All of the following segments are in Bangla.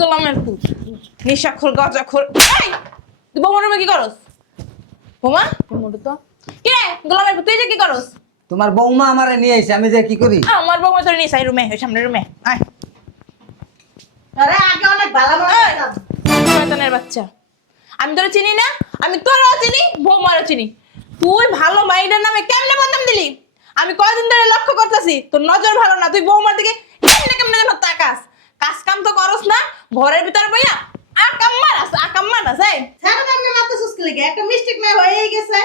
গোলামের পুত নিশাখোর গাঁজাখোর। এই তুই বৌমার রুমে কি করস? বৌমা বৌমাটা তো কি রে গোলামের পুত, তুই যে কি করস? তোমার বৌমা আমারে নিয়ে আইছে, আমি যে কি করি? আমার বৌমা তোর নিয়ে আই রুমে, ওই সামনের রুমে আয়। আরে আগে অনেক ভালো মনে করতাম। শয়তানের বাচ্চা, আমি তোরা চিনি না? আমি তোরাও চিনি, বৌমারও চিনি। তুই ভালো মাইডার নামে কেমনে বদনাম দিলি? আমি কয়দিন ধরে লক্ষ্য করতেছি তোর নজর ভালো না, তুই বৌমার দিকে কেমনে কেমনে যেন তাকাস। কাজ কাম তো করস না, ঘরের ভিতর বইয়া আকাম মারাস এই। ছাড়ো না, আপনি মাথা সুস্কি লেগে একটা মিস্টেক না হয়েই গেছে।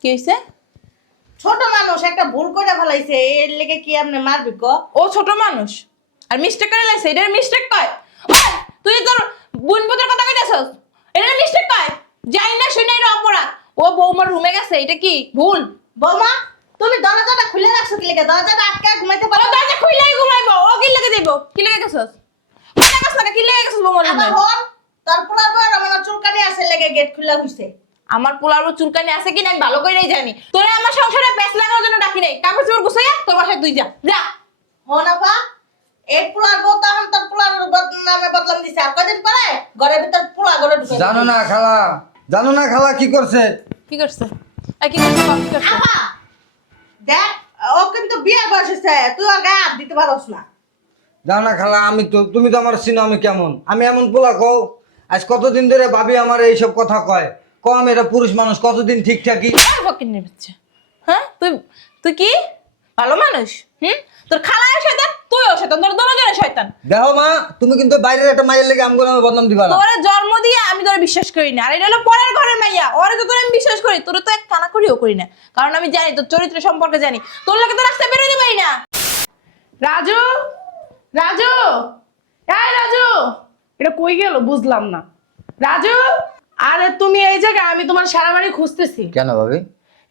কি হইছে? ছোট মানুষ একটা ভুল করে ফেলাইছে, এর লেগে কি আপনি মারবি ক? ও ছোট মানুষ আর মিস্টেক করে লাইছে, এটার মিস্টেক কয়? ওই তুই তোর বোন পুতের কথা কইতাছস, এটার মিস্টেক কয়? যাই না শুনে এটা অপরাধ। ও বৌমার রুমে গেছে, এটা কি ভুল? বৌমা, তুমি দরজাটা খুলে রাখছো কি লেগে? দরজাটা আটকে ঘুমাইতে ও পারো? দরজা খুইলাই ঘুমাইবো, ও কি লেগে দিব? কি লেগে গেছস? কোন গেছ না, কি লেগে গেছস বৌমার রুমে? আবার হন, তোর পোলার বউর আমার চুলকানি আছে লেগে গেট খুলে হইছে। আমার পোলার চুলকানি আছে কিনা আমি ভালো করেই জানি। তোরে আমার সংসারে পেছ লাগানোর জন্য ডাকি নাই। কাপড় চোপড় গুছাইয়া তোর বাসায় তুই যা যা। হন আপা, এই পোলার বউ তখন তোর পোলার নামে বদলাম দিছে, আর কয়দিন পরে ঘরের ভিতর পোলা ঘরে ঢুকে জানো না খালা কি করছে? কি করছে? কি করছে? কি করছে? আপা দেখ, ও কিন্তু বিয়ে বয়স হয়েছে, তুই ওর গায়ে হাত দিতে পারস না। জানো না খালা, তুমি তো আমার চিনো আমি কেমন, আমি এমন পোলা কও। আজ কতদিন ধরে ভাবি আমার এইসব কথা কয়, কম এটা পুরুষ মানুষ কতদিন ঠিকঠাকই। ফকিন্নির বাচ্চা। হ্যাঁ তুই তুই কি ভালো মানুষ? তোর খালায় শয়তান, তুইও শয়তান, তোর দুজনে শয়তান। দেখো মা, তুমি কিন্তু বাইরের একটা মাইয়ের লেগে আমগুলো আমি বদনাম দিবা না। তোরে জন্ম দিয়ে আমি তোরে বিশ্বাস করি না, আর এটা হলো পরের ঘরের মাইয়া, ওরে তো তোরে আমি বিশ্বাস করি, তোরে তো এক কানা করিও করি না, কারণ আমি জানি তোর চরিত্র সম্পর্কে জানি। তোর লাগে তো রাস্তায় বেরোতে পারি না। রাজু, রাজু, এই রাজু, এটা কই গেল বুঝলাম না। রাজু, আরে তুমি এই জায়গায়, আমি তোমার সারা বাড়ি খুঁজতেছি। কেন ভাবি?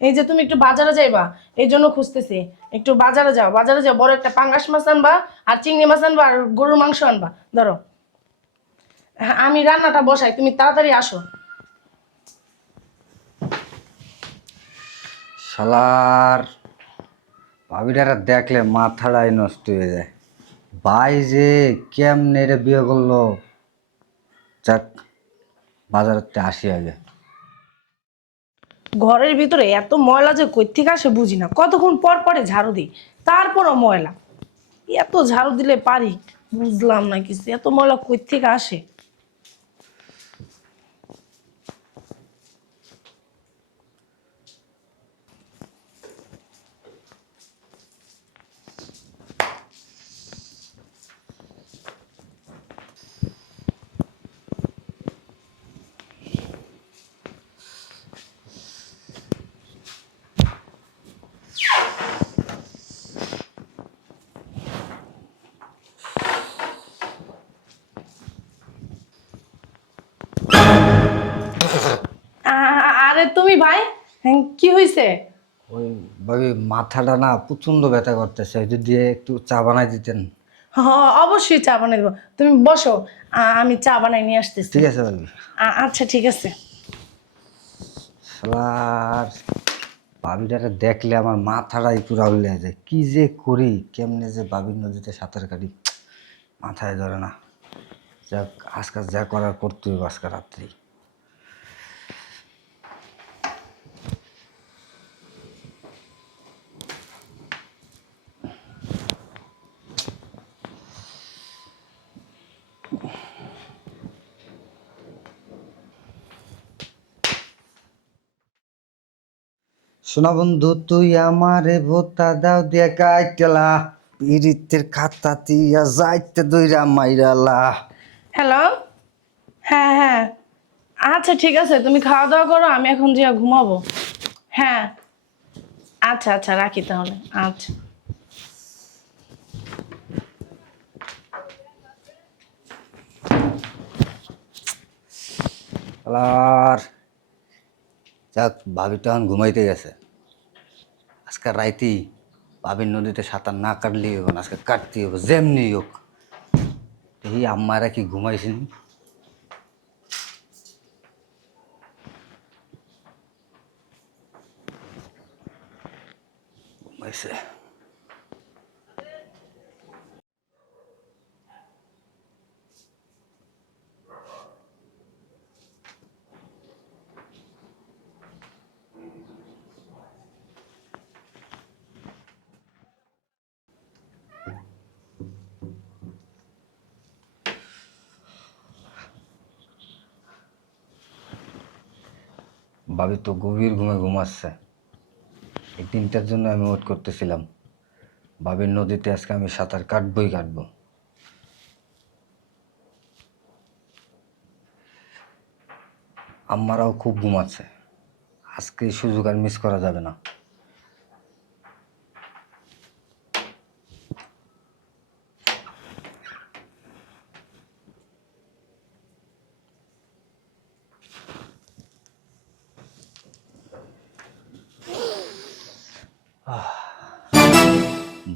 এই যে তুমি একটু বাজারে যাইবা, এই জন্য খুঁজতেছি। একটু বাজারে যাও, বড় একটা পাঙ্গাস মাছ আনবা, আর চিংড়ি মাছ আনবা, আর গরুর মাংস আনবা। ধরো, হ্যাঁ, আমি রান্নাটা বসাই, তুমি তাড়াতাড়ি আসো। শালার ভাবিটারা দেখলে মাথাটাই নষ্ট হয়ে যায়। ভাই যে কেমনে রে বিয়ে করলো। যাক, বাজারতে আসি আগে। ঘরের ভিতরে এত ময়লা যে কই থেকে আসে বুঝি না, কতক্ষণ পর পরে ঝাড়ু দিই, তারপরও ময়লা। এত ঝাড়ু দিলে পারি? বুঝলাম না কিছু, এত ময়লা কই থেকে আসে। আরে তুমি ভাই, হ্যাঁ, কি হয়েছে? ওই ভাবি মাথাটা না প্রচন্ড ব্যথা করতেছে, যদি একটু চা বানাই দিতেন। হ্যাঁ অবশ্যই চা বানাই দেবো, তুমি বসো, আমি চা বানাই নিয়ে আসতেছি। ঠিক আছে ভাবি। আচ্ছা ঠিক আছে। শালার ভাবিটারে দেখলে আমার মাথাটাই পুরা উল্লে যায়। কি যে করি, কেমনে যে ভাবির নদীতে সাঁতার কাটি মাথায় ধরে না। যাক, আজকাল যা করার করতে হবে আজকে রাত্রি। শোনা বন্ধু, তুই আমারে ভোতা দাও দিয়া কাইটেলা, পিরিতের খাতা তিয়া যাইতে দইরা মাইরালা। হ্যালো, হ্যাঁ হ্যাঁ, আচ্ছা ঠিক আছে, তুমি খাওয়া দাওয়া করো, আমি এখন যা ঘুমাবো। হ্যাঁ আচ্ছা আচ্ছা, রাখি তাহলে। আচ্ছা। আর যাক, ভাবি তখন ঘুমাইতে গেছে। আজকে রাইতেই ভাবির নদীতে সাঁতার না কাটলেই হবে না, আজকে কাটতেই হবে যেমনি হোক। এই আম্মারা কি ঘুমাইছেন? ঘুমাইছে। ভাবি তো গভীর ঘুমে ঘুমাচ্ছে। এই দিনটার জন্য আমি ওয়েট করতেছিলাম। ভাবির নদীতে আজকে আমি সাঁতার কাটবই কাটবো। আম্মারাও খুব ঘুমাচ্ছে, আজকে এই সুযোগ আর মিস করা যাবে না।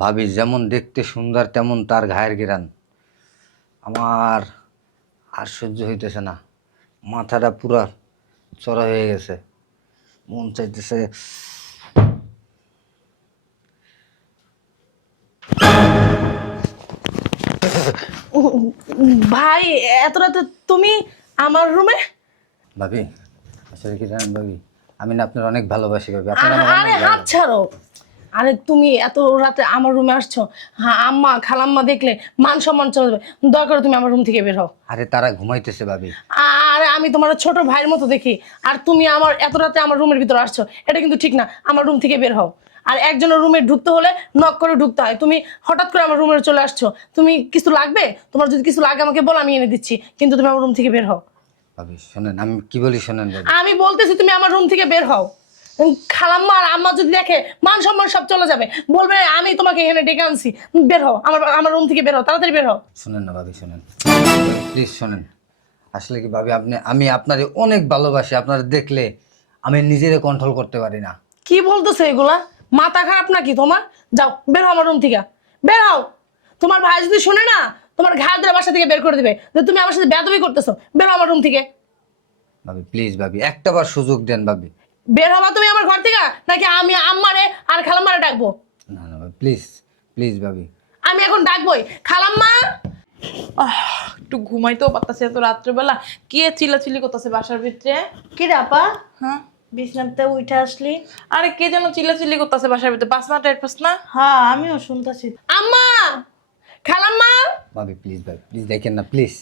ভাবি যেমন দেখতে সুন্দর তেমন তার ঘায়ের গিরান। আমার আর সহ্য হইতেছে না, মাথাটা পুরা চড়া হয়ে গেছে, মন চাইতেছে। ভাই এত রাতে তুমি আমার রুমে? ভাবি আসলে কি জানেন ভাবি, আমি না আপনার অনেক ভালোবাসি ভাবি, আপনার আমার আরে অনেক হাত ছাড়ো। আরে তুমি এত রাতে আমার রুমে আসছো, হ্যাঁ আম্মা খালাম্মা দেখলে মান সম্মান চলে যাবে। দয়া করে তুমি আমার রুম থেকে বের হও। আরে তারা ঘুমাইতেছে ভাবি। আরে আমি তোমার ছোট ভাইয়ের মতো দেখি, আর তুমি আমার এত রাতে আমার রুমের ভিতরে আসছো, এটা কিন্তু ঠিক না। আমার রুম থেকে বের হও। আর একজনের রুমে ঢুকতে হলে নক করে ঢুকতে হয়, তুমি হঠাৎ করে আমার রুমে চলে আসছো। তুমি কিছু লাগবে? তোমার যদি কিছু লাগে আমাকে বলো, আমি এনে দিচ্ছি, কিন্তু তুমি আমার রুম থেকে বের হও। ভাবি শোনেন, আমি কি বলি শোনেন ভাবি। আমি বলতেছি তুমি আমার রুম থেকে বের হও। খালাম্মা আর আম্মা যদি দেখে মান সম্মান সব চলে যাবে, বলবে আমি তোমাকে এখানে ডেকে আনছি। বের হও, আমার রুম থেকে বের হও, তাড়াতাড়ি বের হও। শোনেন না ভাবি, শোনেন প্লিজ শোনেন। আসলে কি ভাবি, আমি আপনারে অনেক ভালোবাসি, আপনার দেখলে আমি নিজেরে কন্ট্রোল করতে পারি না। কি বলতেছে এগুলা? মাথা খারাপ নাকি তোমার? যাও বের হও আমার রুম থেকে, বের হও। তোমার ভাই যদি শুনে না, তোমার ঘাড় ধরে বাসা থেকে বের করে দিবে যে তুমি আমার সাথে বেয়াদবি করতেছো। বের হও আমার রুম থেকে। ভাবি প্লিজ ভাবি, একটাবার সুযোগ দেন ভাবি। বের হবা তুমি আমার ঘর থেকে, নাকি আমি আম্মারে আর খালাম্মারে ডাকবো? না না ভাবি প্লিজ প্লিজ ভাবি। আমি এখন ডাকবোই। খালাম্মা! একটু ঘুমাইতেও পারতাছি এত রাত্রেবেলা। কে চিল্লাচিল্লি করতেছে বাসার ভিতরে? কি রে আপা, হ্যাঁ বিছনাতে উঠে আসলি? আরে কে যেন চিল্লাচিল্লি করতেছে বাসার ভিতরে, পাঁচ না টাইট পাঁচ না। হ্যাঁ আমিও শুনতেছি। আম্মা! খালাম্মা! ভাবি প্লিজ ভাবি, প্লিজ দেখেন না প্লিজ।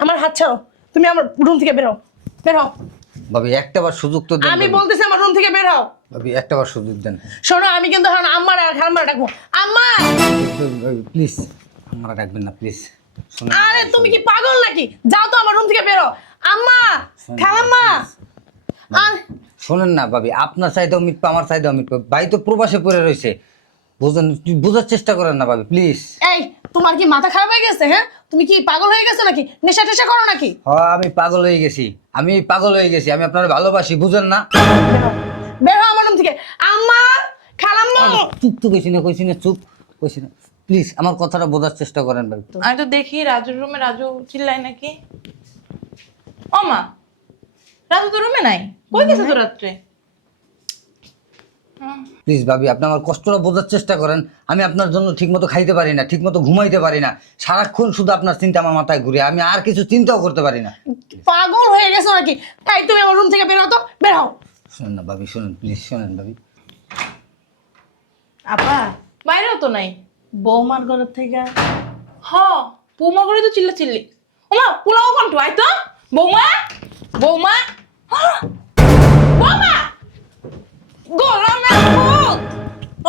আমার হাত ছাড়ো, তুমি আমার রুম থেকে বের হও, বের হও। ভাবি একটাবার সুযোগ তো দেন আমি ভাবি। বলতেছি আমার রুম থেকে বের হও। ভাবি একটাবার সুযোগ দেন। শোনো, আমি কিন্তু এখন আম্মার আর খালাম্মার ডাকবো। আম্মা! প্লিজ আমরা ডাকবেন না প্লিজ। শুনুন আরে তুমি কি পাগল নাকি? যাও তো আমার রুম থেকে বের হও। আম্মা! খালাম্মা! আর শোনেন না ভাবি, আপনার চাইতেও মিটপা, আমার চাইতেও মিটপা। ভাই তো প্রবাসে পড়ে রয়েছে, বুঝেন, বোঝার চেষ্টা করেন না ভাবি প্লিজ। এই তোমার কি মাথা খারাপ হয়ে গেছে? হ্যাঁ তুমি কি পাগল হয়ে গেছো নাকি? নেশা টেশা করো নাকি? হ্যাঁ আমি পাগল হয়ে গেছি, আমি পাগল হয়ে গেছি, আমি আপনার ভালোবাসি, বুঝেন না? বের হও আমার রুম থেকে। আম্মা! খালাম্মা! চুপ তো কইছি না, চুপ কইছি না। প্লিজ আমার কথাটা বোঝার চেষ্টা করেন ভাই। আমি তো দেখি রাজুর রুমে রাজু চিল্লাই নাকি। ও মা, রাজু তো রুমে নাই, কই গেছে তো রাত্রে? প্লিজ ভাবি আপনি আমার কষ্টটা বোঝার চেষ্টা করেন। আমি আপনার জন্য ঠিকমতো খাইতে পারি না, ঠিকমতো ঘুমাইতে পারি না, সারাক্ষণ শুধু আপনার চিন্তা আমার মাথায় ঘুরে, আমি আর কিছু চিন্তাও করতে পারি না। পাগল হয়ে গেছো নাকি? তাই তুমি আমার রুম থেকে বের হও তো, বের হও। শুনেন না ভাবি, শুনেন প্লিজ, শুনেন ভাবি। আপা, বাইরেও তো নাই। বৌমার ঘরের থেকে হ, বৌমা করে তো চিল্লাচিল্লি। ওমা পোলাও কন্টু আয় তো। বৌমা, বৌমা, বৌমা, গোলামের পুত,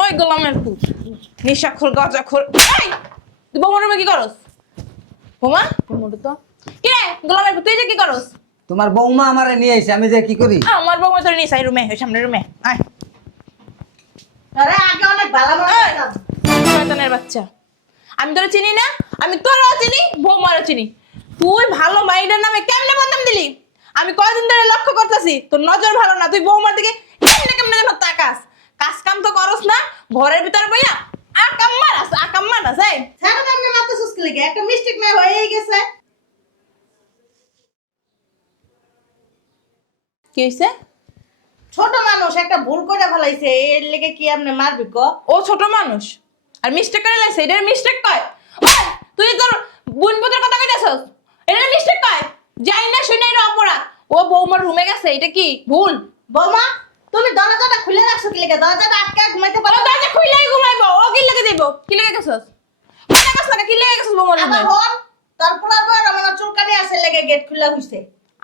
ওই গোলামের পুত, নিশাখোর গাঁজাখোর। এই তুই বৌমার রুমে কি করস? বৌমা, বৌমার তো কি রে গোলামের পুত, তুই যে কি করস? তোমার বৌমা আমারে নিয়ে এসে আমি যে কি করি? আমার বৌমা তোর নিস আই রুমে, ওই সামনের রুমে আয়। আরে আগে অনেক ভালো মনে করতাম। শয়তানের বাচ্চা, আমি তোরা চিনি না, আমি তোরাও চিনি, বৌমারও চিনি। তুই ভালো মাইডার নামে কেমনে বদনাম দিলি? আমি কয়দিন ধরে লক্ষ্য করতেছি তোর নজর ভালো না, তুই বৌমার দিকে কেমনে কেমনে যেন তাকাস। কাজ কাম তো করস না, ঘরের ভিতর বইয়া আকাম মারাস। এই ছাড়ো না, আপনি মাথা সুস্কি লেগে একটা মিস্টেক না হয়েই গেছে। কি হইছে? ছোট মানুষ একটা ভুল করে ফেলাইছে, এর লেগে কি আপনি মারবি ক? ও ছোট মানুষ আর মিস্টেক করে লাইছে, এটার মিস্টেক কয়? ওই তুই তোর বোন পুতের কথা কইতাছস, এটার মিস্টেক কয়? যাই না শুনে এটা অপরাধ। ও বৌমার রুমে গেছে, এটা কি ভুল? বৌমা, তুমি দরজাটা খুলে রাখছো কি লেগে? দরজাটা আটকে ঘুমাইতে ও পারো? দরজা খুইলাই ঘুমাইবো, ও কি লেগে দিব? কি লেগে গেছস? কি লেগে গেছস বৌমার রুমে? আবার হন, তোর পোলার বউয়ের আমার চুলকানি আছে লেগে গেট খুলে হইছে।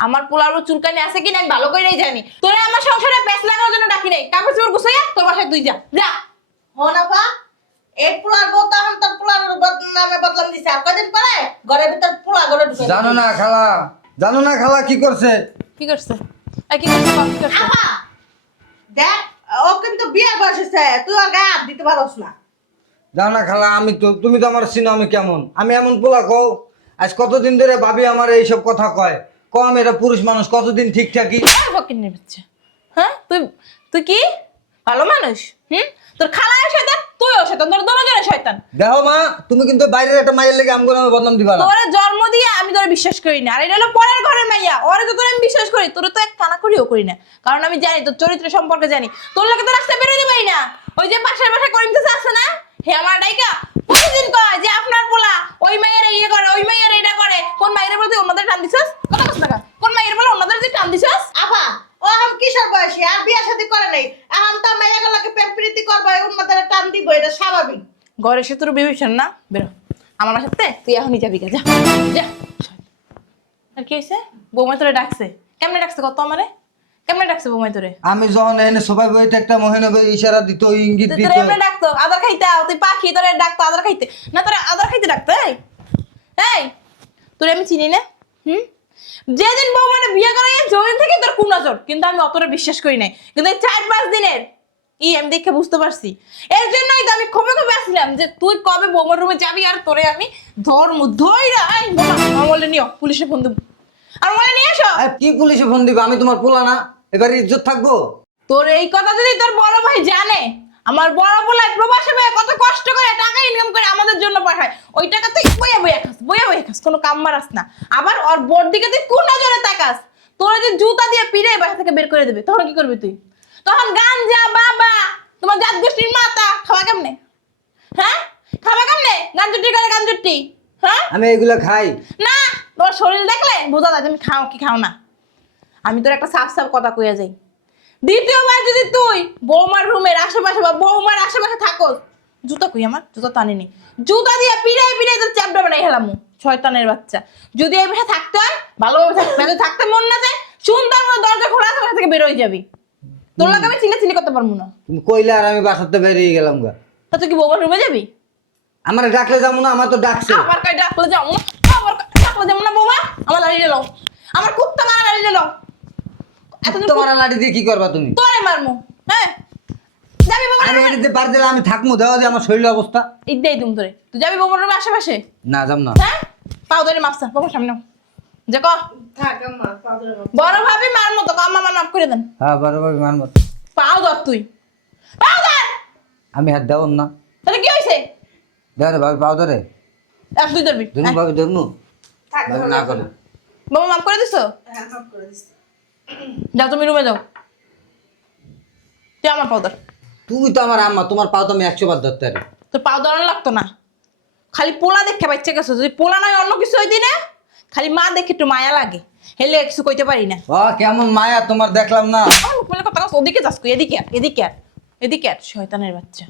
আমার পোলার উপর চুলকানি আছে কিনা আমি ভালো করেই জানি। তোরা আমার সংসারে প্যাঁচ লাগানোর জন্য ডাকি নাই। কাপড় চোপড় গুছাইয়া তোর বাসায় তুই যা যা। হন আপা, এই পোলার বউ তো এখন তার পোলার নামে বদলাম দিছে। আর কয়দিন পরে ঘরের ভিতর পোলা ঘরে ঢুকে দিবে। জানো না খালা কি করছে? কি করছে? কি করছে? কি করছে? আপা দেখ, ও কিন্তু বিয়ে বয়স হয়েছে, তুই ওর গায়ে হাত দিতে পারস না। জানো না খালা, তুমি তো আমার চিনো আমি কেমন। আমি এমন পোলা কও, আজ কতদিন ধরে ভাবি আমার এইসব কথা কয়। কম এটা পুরুষ মানুষ কতদিন ঠিক থাকি। ফকিন্নির বাচ্চা। হ্যাঁ তুই তুই কি ভালো মানুষ? তোর খালায় শয়তান, তুইও শয়তান, তোর দুজনে শয়তান। দেখো মা, তুমি কিন্তু বাইরের একটা মাইয়ের লেগে আমগুলো আমি বদনাম দিবা না। তোরে জন্ম দিয়ে আমি তোরে বিশ্বাস করি না। আর এটা হলো পরের ঘরের মাইয়া, ওরে তো তোরে আমি বিশ্বাস করি, তোরে তো এক কানা করিও করি না। কারণ আমি জানি তোর চরিত্র সম্পর্কে জানি। তোর লাগে তো রাস্তায় বেরোতে পারি না। ওই যে পাশের বাসায় করিম চাচা আছে না, হে আমার ডাইকা প্রতিদিন কয় যে আপনার পোলা ওই মাইয়ের ইয়ে করে, ওই মাইয়ের এটা করে। কোন মাইয়ের বলতে অন্যদের টান দিছস? কথা বলছ না? কোন মাইয়ের বলে অন্যদের যে টান দিছস? আপা ও এখন কিশোর বয়সী, আর বিয়ে শাদী করে নাই। এখন তো মাইয়া গুলাকে প্রেম প্রীতি করবো, উন্মাদের টান দিব, এটা স্বাভাবিক। ঘরে এসে তোর বিভীষণ না বেরো আমার সাথে, তুই এখনই যাবি যা যা। আর কি হয়েছে? বৌমা তোরে ডাকছে? কেমনে ডাকছে কত আমারে? কেমনে ডাকছে বৌমা তোরে? আমি যখন এনে সবাই বইতে একটা মহিলা ইশারা দিত, ইঙ্গিত দিত। তোরে এমনি ডাকতো আদার খাইতে, তুই পাখি তোরে ডাকতো আদার খাইতে না? তোরে আদার খাইতে ডাকতো? এই তোরে আমি চিনি না। যেদিন বৌমানে বিয়ে করে যেদিন থেকে তোর কোন নজর, কিন্তু আমি অতটা বিশ্বাস করি নাই। কিন্তু এই 4-5 দিনের আমি দেখে বুঝতে পারছি। এর জন্যই তো আমি ক্ষোভে আসছিলাম যে তুই কবে বৌমার রুমে যাবি আর তোরে আমি ধইরা আমার বলে নিও পুলিশে ফোন দেবো, আর বলে নিয়ে এসো। কি পুলিশে ফোন দিবা? আমি তোমার পোলা না? এবার ইজ্জত থাকবো? তোর এই কথা যদি তোর বড় ভাই জানে, আমার বড় পোলায় প্রবাসে ভাই কত কষ্ট করে টাকা ইনকাম করে আমাদের জন্য পাঠায়, ওই টাকা তুই বইয়া খাস, কোনো কাম মারাস না। আবার ওর বোর দিকে তুই কোন নজরে তাকাস? তোর যে জুতা দিয়ে পিড়ে বাসা থেকে বের করে দেবে, তখন কি করবি তুই? তখন গাঞ্জা বাবা তোমার জাত গোষ্ঠীর মাতা খাওয়া কেমনে? হ্যাঁ খাওয়া কেমনে? গাঞ্জুটি করে গাঞ্জুটি। হ্যাঁ আমি এগুলা খাই না, তোমার শরীর দেখলে বোঝা যায় তুমি খাও কি খাও না। আমি তোর একটা সাফ কথা কইয়া যাই, দ্বিতীয়বার যদি তুই বৌমার রুমের আশেপাশে বা বৌমার আশেপাশে থাকো, জুতা কই আমার? জুতা তো আনিনি। জুতা দিয়ে পিড়াই তোর চ্যাপটা বানাই হেলাম, শয়তানের বাচ্চা। যদি এই বাসায় থাকতে হয় ভালোভাবে থাকতে, যদি থাকতে মন না যায় সুন্দর মতো দরজা খোলা আছে, বাসা থেকে বের হয়ে যাবি। তোর লাগে আমি চিল্লাচিল্লি করতে পারবো না। তুমি কইলে আর আমি বাসাতে বেরিয়ে গেলাম গা। তা তুই কি বৌমার রুমে যাবি? আমার ডাকলে যাবো না? আমার তো ডাকছে। আমার কাছে ডাকলে যাও না, আমার ডাকলে যাবো না বৌমা। আমার লাড়ি লো, আমার কুত্তা মারা লাড়ি লো। তোমার লাঠি দিয়ে কি করবা তুমি? তোরে মারমু। হ্যাঁ যাবি বৌমার আমি রুমে? এদিকে বাড়ি দিলে আমি থাকবো, দেওয়া দিয়ে আমার শরীরের অবস্থা। ইদ্দাই তুম তোরে, তুই যাবি বৌমার রুমে আশেপাশে? না যাম না। হ্যাঁ পাও ধরে মাপসা বৌমার সামনে যে ক থাক আম্মা, পাউডার বড় ভাবি মার মতো ক আম্মা মাফ করে দেন। হ্যাঁ বরাবর মানব। পাও ধর তুই, পাও ধর। আমি হাত দেওয়ার না। তাহলে কি হয়েছে? দেওয়ারে ভাবি পাও ধরে এক দুই ধরবি। ধরুন ভাবি ধরুন থাক না করে। বাবা মাফ করে দিছো? হ্যাঁ, মাফ করে দিছি। যাও তুমি রুমে যাও, তুই আমার পাও ধর। তুই তো আমার আম্মা, তোমার পাও তো আমি 100 বার ধরতে পারি। তোর পাও ধরানো লাগতো না, খালি পোলা দেখে বাচ্চা গেছো। যদি পোলা নয় অন্য কিছু হইতি না, খালি মা দেখে একটু মায়া লাগে, হেলে কিছু কইতে পারি না। ও কেমন মায়া তোমার দেখলাম না। আমার মুখ মেলে কথা কস, ওদিকে যাস কই, এদিকে আর এদিকে আর এদিকে আর শয়তানের বাচ্চা।